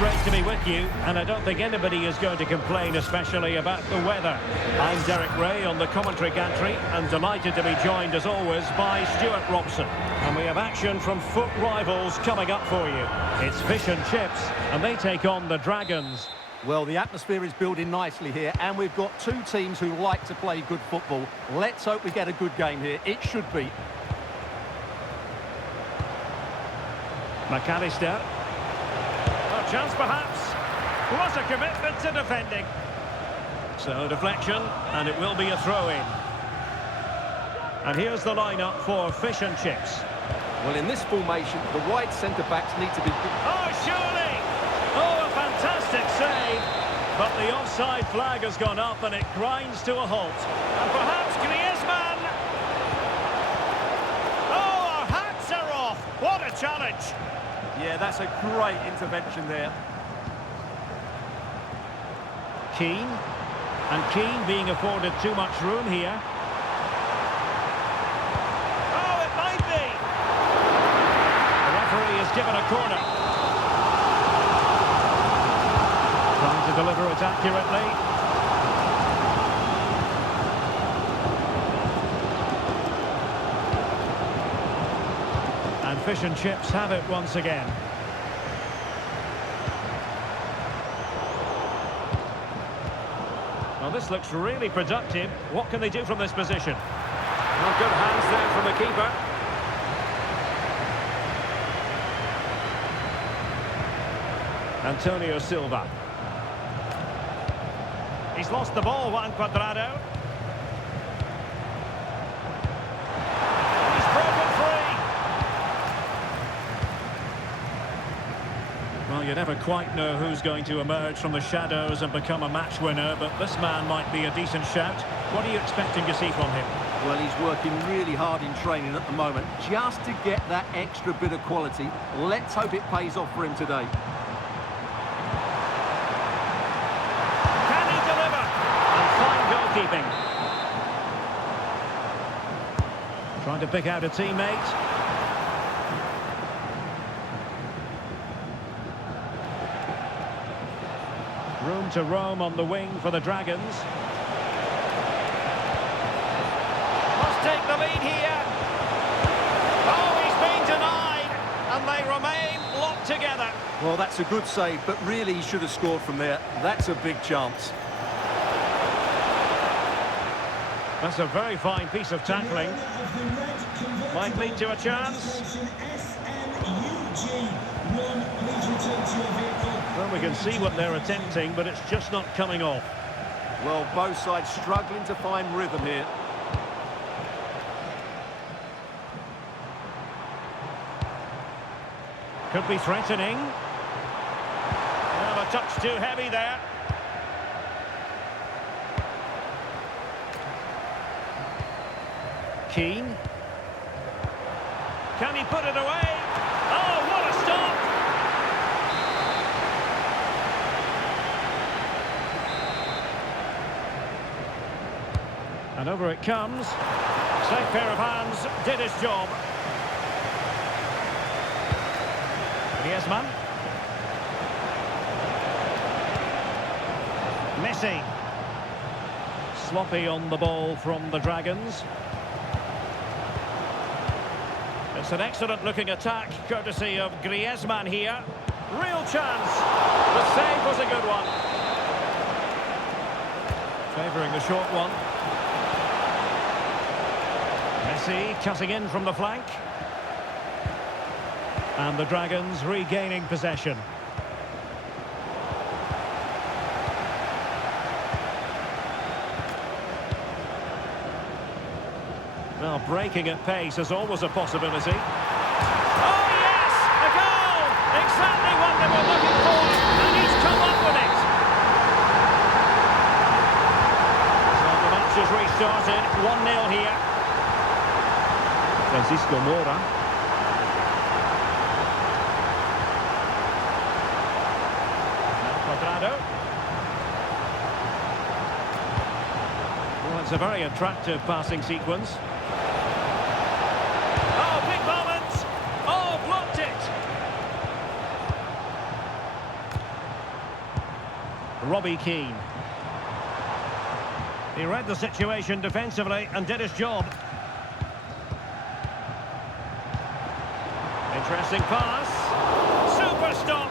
great to be with you, and I don't think anybody is going to complain, especially about the weather. I'm Derek Ray on the commentary gantry, and delighted to be joined, as always, by Stuart Robson. And we have action from foot rivals coming up for you. It's Fish and Chips, and they take on the Dragons. Well, the atmosphere is building nicely here, and we've got two teams who like to play good football. Let's hope we get a good game here. It should be. McAllister. A chance perhaps. What a commitment to defending. So deflection, and it will be a throw-in. And here's the lineup for Fish and Chips. Well, in this formation, the wide centre-backs need to be... Oh, surely! Oh, a fantastic save. But the offside flag has gone up, and it grinds to a halt. And perhaps Griezmann. Oh, our hats are off. What a challenge. Yeah, that's a great intervention there. Keane. And Keane being afforded too much room here. Oh, it might be. The referee has given a corner. Trying to deliver it accurately. And Fish and Chips have it once again. Well, this looks really productive. What can they do from this position? Well, good hands there from the keeper. Antonio Silva. He's lost the ball, Juan Cuadrado. He's broken free. Well, you never quite know who's going to emerge from the shadows and become a match winner, but this man might be a decent shout. What are you expecting to see from him? Well, he's working really hard in training at the moment, just to get that extra bit of quality. Let's hope it pays off for him today. Can he deliver? And fine goalkeeping. Trying to pick out a teammate. Room to roam on the wing for the Dragons. Must take the lead here. Oh, he's been denied, and they remain locked together. Well, that's a good save, but really he should have scored from there. That's a big chance. That's a very fine piece of tackling. Might lead to a chance. Well, we can see what they're attempting, but it's just not coming off. Well, both sides struggling to find rhythm here. Could be threatening. Well, a touch too heavy there. Keane. Can he put it away? Oh, what a stop! And over it comes. Safe pair of hands, did his job. Griezmann. Messi. Sloppy on the ball from the Dragons. It's an excellent looking attack, courtesy of Griezmann here. Real chance. The save was a good one. Favouring the short one. Messi cutting in from the flank. And the Dragons regaining possession. Well, breaking at pace is always a possibility. Oh, yes! A goal! Exactly what they were looking for, and he's come up with it. So the match has restarted, 1-0 here. Francisco Mora. Cuadrado. Well, it's a very attractive passing sequence. Oh, big moment! Oh, blocked it! Robbie Keane. He read the situation defensively and did his job. Interesting pass. Super stop.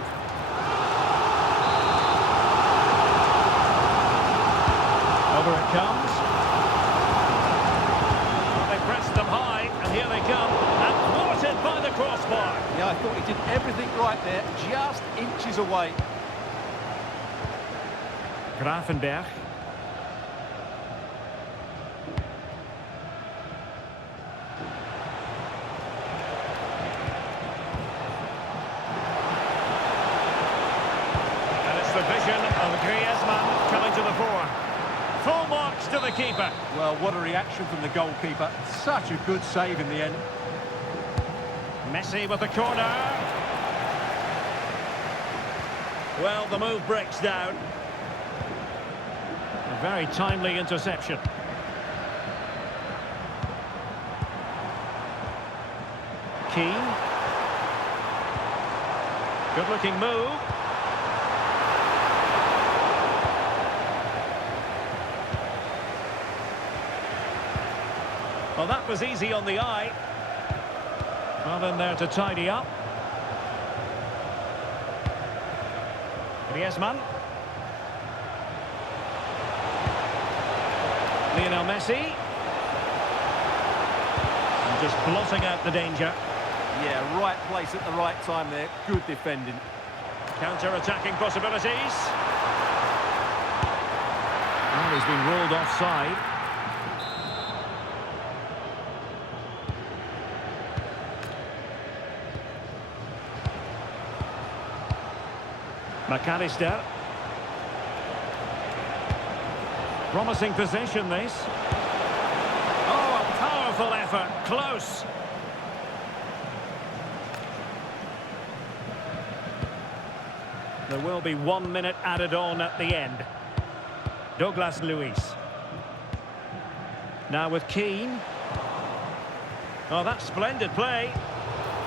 Over it comes. Well, they pressed them high, and here they come. And thwarted by the crossbar. Yeah, I thought he did everything right there, just inches away. Gravenberch. The vision of Griezmann coming to the fore. Full marks to the keeper. Well, what a reaction from the goalkeeper. Such a good save in the end. Messi with the corner. Well, the move breaks down. A very timely interception. Keane. Good-looking move. Well, that was easy on the eye. Well, in there to tidy up. Griezmann. Lionel Messi. And just blotting out the danger. Yeah, right place at the right time there. Good defending. Counter-attacking possibilities. Well, he's been ruled offside. McAllister. Promising possession, this. Oh, a powerful effort. Close. There will be 1 minute added on at the end. Douglas Luiz. Now with Keane. Oh, that's splendid play.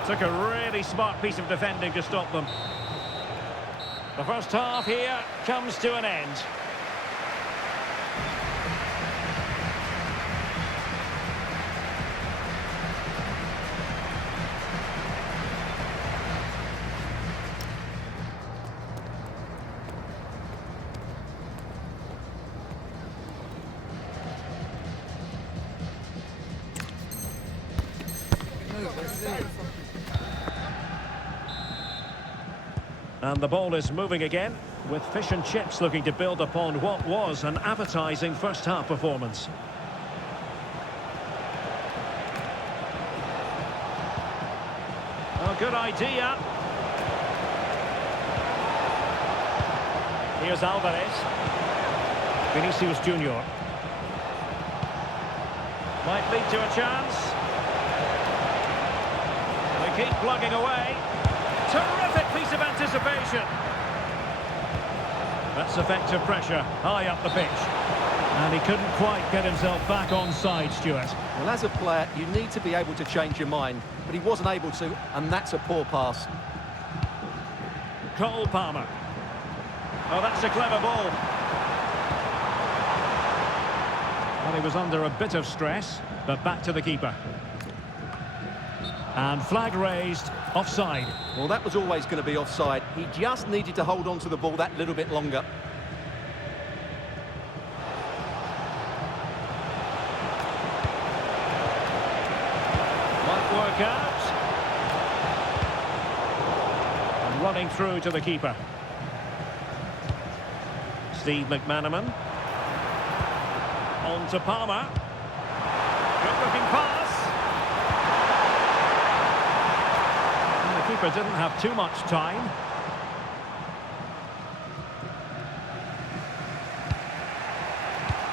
Took a really smart piece of defending to stop them. The first half here comes to an end. And the ball is moving again, with Fish and Chips looking to build upon what was an appetising first-half performance. Oh, good idea. Here's Alvarez. Vinicius Junior. Might lead to a chance. They keep plugging away. Terrific piece of anticipation. That's effective pressure, high up the pitch. And he couldn't quite get himself back on side, Stuart. Well, as a player, you need to be able to change your mind, but he wasn't able to, and that's a poor pass. Cole Palmer. Oh, that's a clever ball. Well, he was under a bit of stress, but back to the keeper. And flag raised, offside. Well, that was always going to be offside. He just needed to hold on to the ball that little bit longer. Might work out. And running through to the keeper. Steve McManaman. On to Palmer. Good-looking pass. The keeper didn't have too much time.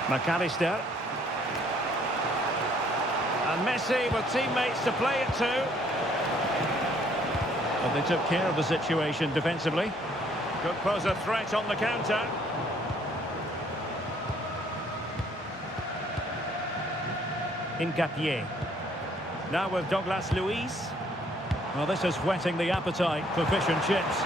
McAllister. And Messi with teammates to play it to. But they took care of the situation defensively. Could pose a threat on the counter. Ngapié. Now with Douglas Luiz. Well, this is whetting the appetite for Fish and Chips.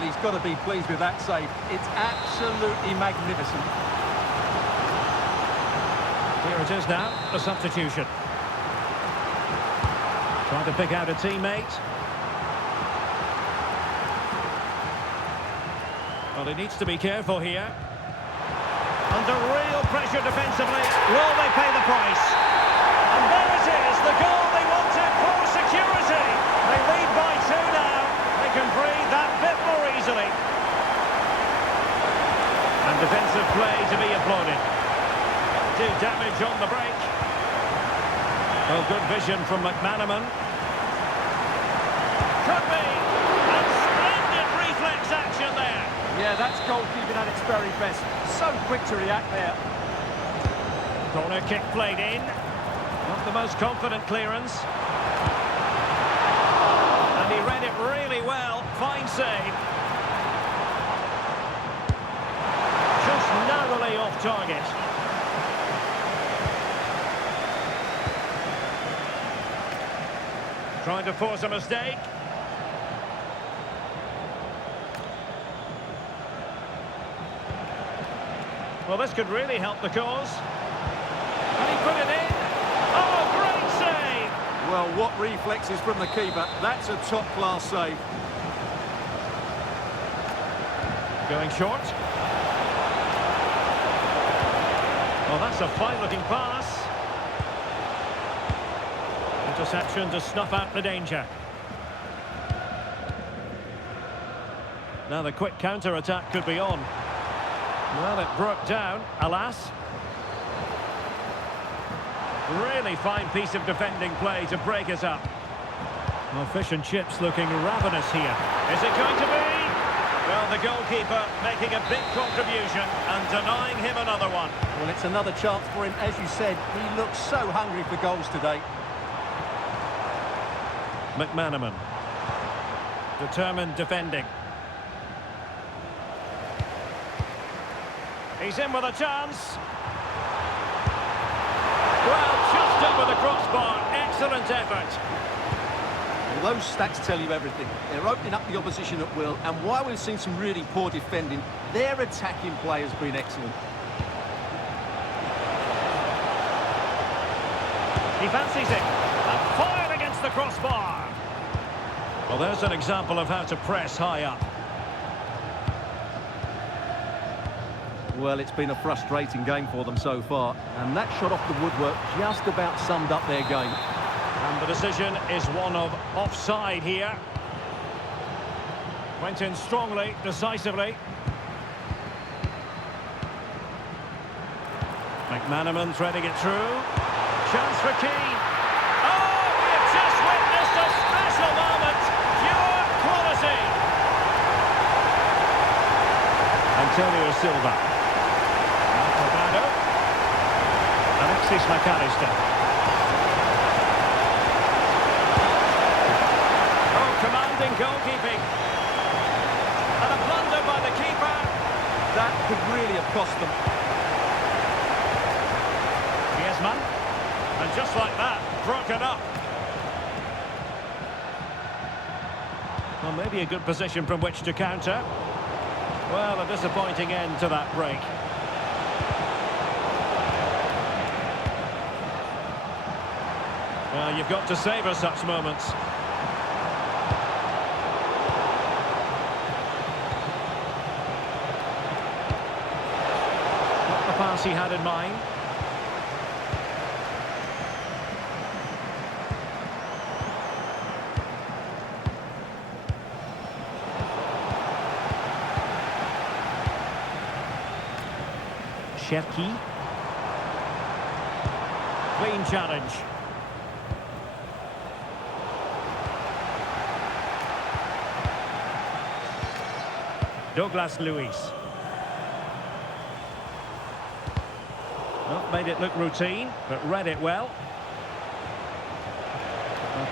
Well, he's got to be pleased with that save. It's absolutely magnificent. Here it is now, the substitution. Trying to pick out a teammate. Well, he needs to be careful here. Under real pressure defensively. Will they pay the price? And there it is, the goal they wanted for security. They lead by 2 now. They can breathe that bit more easily. And defensive play to be applauded. Do damage on the break. Well, good vision from McManaman. Could be. And splendid reflex action there. Yeah, that's goalkeeping at its very best. So quick to react there. Corner kick played in. Not the most confident clearance. And he read it really well. Fine save. Just narrowly off target. Trying to force a mistake. Well, this could really help the cause. And he put it in. Oh, great save! Well, what reflexes from the keeper. That's a top-class save. Going short. Well, that's a fine-looking pass. Interception to snuff out the danger. Now the quick counter-attack could be on. Well, it broke down, alas. Really fine piece of defending play to break us up. Well, fish and chips looking ravenous here. Is it going to be? Well, the goalkeeper making a big contribution and denying him another one. Well, it's another chance for him. As you said, he looks so hungry for goals today. McManaman. Determined defending. He's in with a chance. Well, just over the crossbar. Excellent effort. Well, those stats tell you everything. They're opening up the opposition at will, and while we've seen some really poor defending, their attacking play has been excellent. He fancies it. And fired against the crossbar. Well, there's an example of how to press high up. Well, it's been a frustrating game for them so far, and that shot off the woodwork just about summed up their game. And the decision is one of offside here. Went in strongly, decisively. McManaman threading it through. Chance for Keane. Oh, we have just witnessed a special moment. Pure quality. Antonio Silva. Alexis McAllister. Oh, commanding goalkeeping. And a blunder by the keeper. That could really have cost them. Griezmann. And just like that, broken up. Well, maybe a good position from which to counter. Well, a disappointing end to that break. Well, you've got to savour such moments. Not the pass he had in mind. Cherki. Clean challenge. Douglas Luiz. Not made it look routine, but read it well.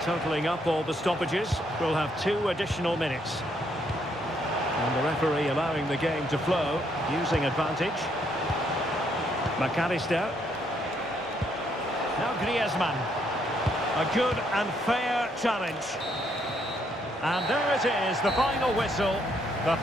Totaling up all the stoppages, we'll have 2 additional minutes. And the referee allowing the game to flow, using advantage. McAllister. Now Griezmann. A good and fair challenge. And there it is, the final whistle. The